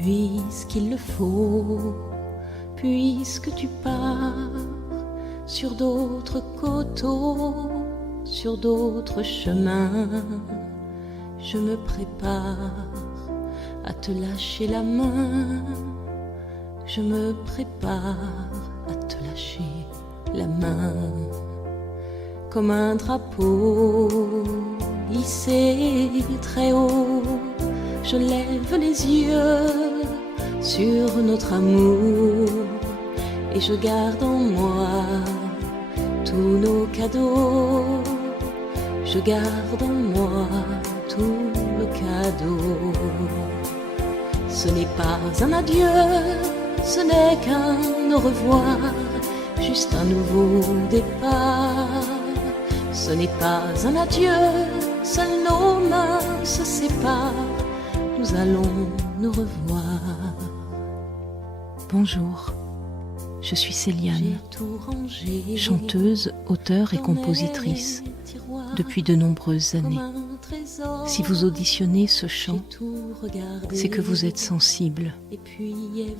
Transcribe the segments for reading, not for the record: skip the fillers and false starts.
puisqu'il le faut, puisque tu pars sur d'autres coteaux, sur d'autres chemins, je me prépare à te lâcher la main, je me prépare à te lâcher la main. Comme un drapeau hissé très haut, je lève les yeux sur notre amour et je garde en moi tous nos cadeaux. Je garde en moi tous nos cadeaux. Ce n'est pas un adieu, ce n'est qu'un au revoir, juste un nouveau départ. Ce n'est pas un adieu, seules nos mains se séparent, nous allons nous revoir. Bonjour, je suis Céliane, chanteuse, auteure et compositrice depuis de nombreuses années. Si vous auditionnez ce chant, c'est que vous êtes sensible,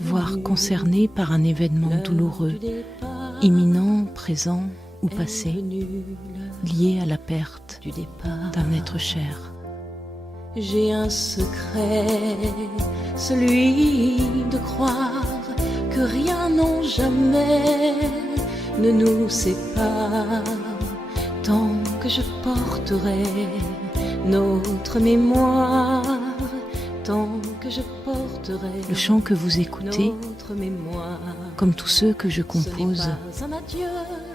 voire concerné par un événement douloureux, imminent, présent ou passé, lié à la perte d'un être cher. J'ai un secret, celui de croire que rien, non jamais, ne nous sépare, tant que je porterai notre mémoire, tant que je porterai. Le chant que vous écoutez, comme tous ceux que je compose,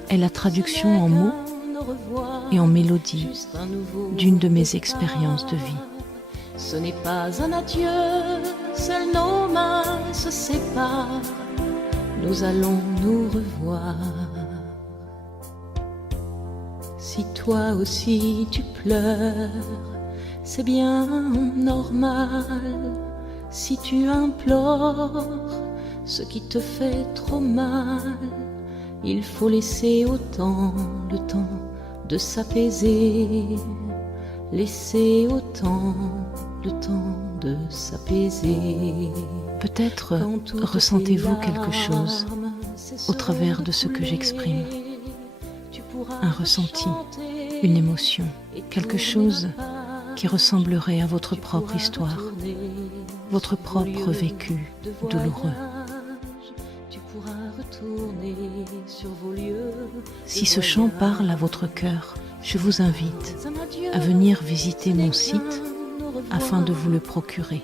est la traduction en mots et en mélodie d'une de mes expériences de vie. Ce n'est pas un adieu, seules nos mains se séparent, nous allons nous revoir. Si toi aussi tu pleures, c'est bien normal. Si tu implores ce qui te fait trop mal, il faut laisser au temps le temps de s'apaiser. Laisser au temps le temps de s'apaiser. Peut-être ressentez-vous quelque chose au travers de ce que j'exprime. Un ressenti, une émotion, quelque chose qui ressemblerait à votre propre histoire, votre propre vécu douloureux. Si ce chant parle à votre cœur, je vous invite à venir visiter mon site afin de vous le procurer.